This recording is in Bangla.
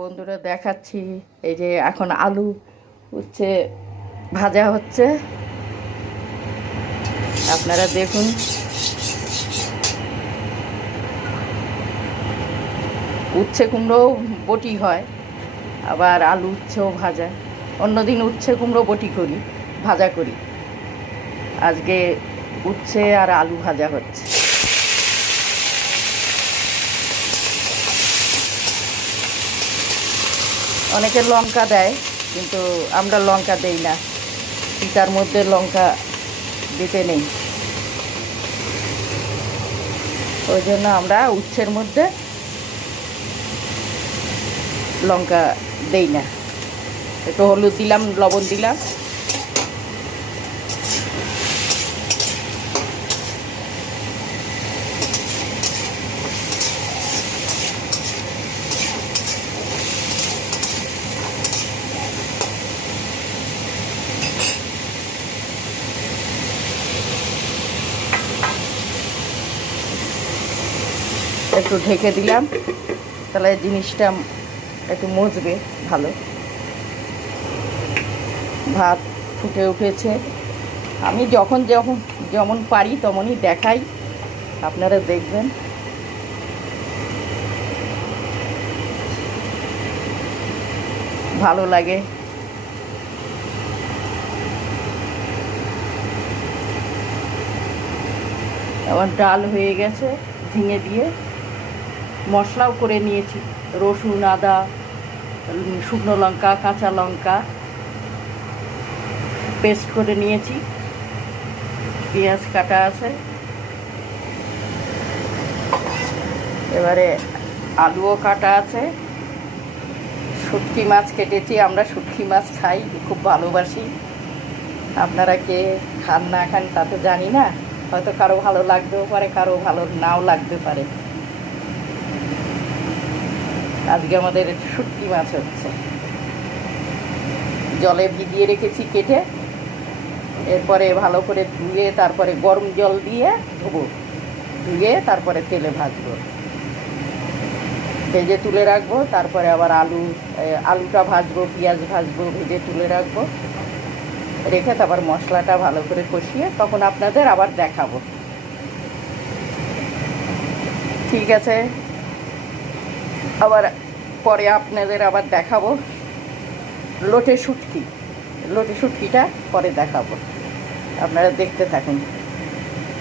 বন্ধুরা দেখাচ্ছি, এই যে এখন আলু উচ্ছে ভাজা হচ্ছে। আপনারা দেখুন, উচ্ছে কুমড়ো বটি হয়, আবার আলু উচ্ছেও ভাজা। অন্যদিন উচ্ছে কুমড়ো বটি করি, ভাজা করি। আজকে উচ্ছে আর আলু ভাজা হচ্ছে। অনেকে লঙ্কা দেয়, কিন্তু আমরা লঙ্কা দেই না, পিতার মধ্যে লঙ্কা দিতে নেই। ওই জন্য আমরা উচ্ছের মধ্যে লঙ্কা দেই না। একটু হলুদ দিলাম, লবণ দিলাম। একটু ঢেকে দিলাম, তাহলে জিনিসটা একটু মজবে ভালো। ভাত ফুটে উঠেছে। আমি যখন যখন যেমন পারি তেমনই দেখাই, আপনারা দেখবেন। ভালো লাগে। আমার ডাল হয়ে গেছে, ঝিঙে দিয়ে মশলাও করে নিয়েছি। রসুন, আদা, শুকনো লঙ্কা, কাঁচা লঙ্কা পেস্ট করে নিয়েছি। পেঁয়াজ কাটা আছে। এবারে আলুও কাটা আছে। শুটকি মাছ কেটেছি, আমরা শুটকি মাছ খাই, খুব ভালোবাসি। আপনারা কে খান না খান তা তো জানি না, হয়তো কারো ভালো লাগতেও পারে, কারো ভালো নাও লাগতে পারে। আজকে আমাদের শুটকি মাছ হচ্ছে। জলে ভিজিয়ে রেখেছি কেটে, এরপরে ভালো করে ধুয়ে তারপরে গরম জল দিয়ে ধোবো, ধুয়ে তারপরে তেলে ভাজবো, ভেজে তুলে রাখবো। তারপরে আবার আলুটা ভাজবো, পেঁয়াজ ভাজবো, ভেজে তুলে রাখবো, রেখে তারপর মশলাটা ভালো করে কষিয়ে তখন আপনাদের আবার দেখাবো। ঠিক আছে, আবার পরে আপনাদের আবার দেখাবো। লোটে শুটকিটা পরে দেখাবো, আপনারা দেখতে থাকুন।